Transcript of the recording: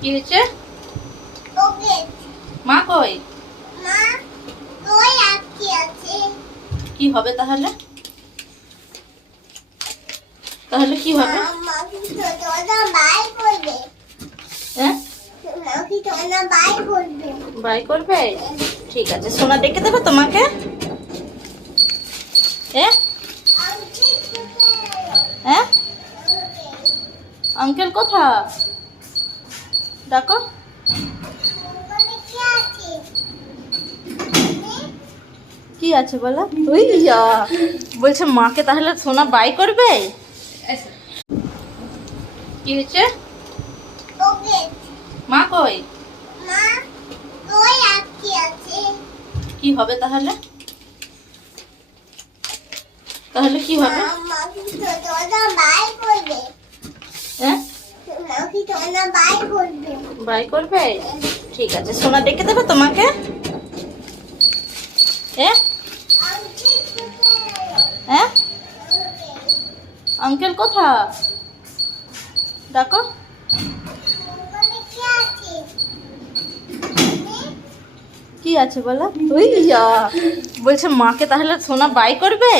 কি হয়েছে? মা কই? কি হবে তাহলে? তাহলে কি হবে? হ্যাঁ, বাই করবে? ঠিক আছে, সোনা ডেকে দেবে তোমাকে। হ্যাঁ হ্যাঁ, আঙ্কেল কোথা? ডাকো। কি আছে বলো? ওই বলছে মাকে তাহলে সোনা বাই করবে। কি হয়েছে? মা কই? কি হবে তাহলে? তাহলে কি হবে? হ্যাঁ, বাই করবে? ঠিক আছে, সোনা ডেকে দেবে তোমাকে। হ্যাঁ হ্যাঁ, আঙ্কেল কোথা? ডাকো। কি আছে বলো? ওই বলছে মাকে তাহলে সোনা বাই করবে।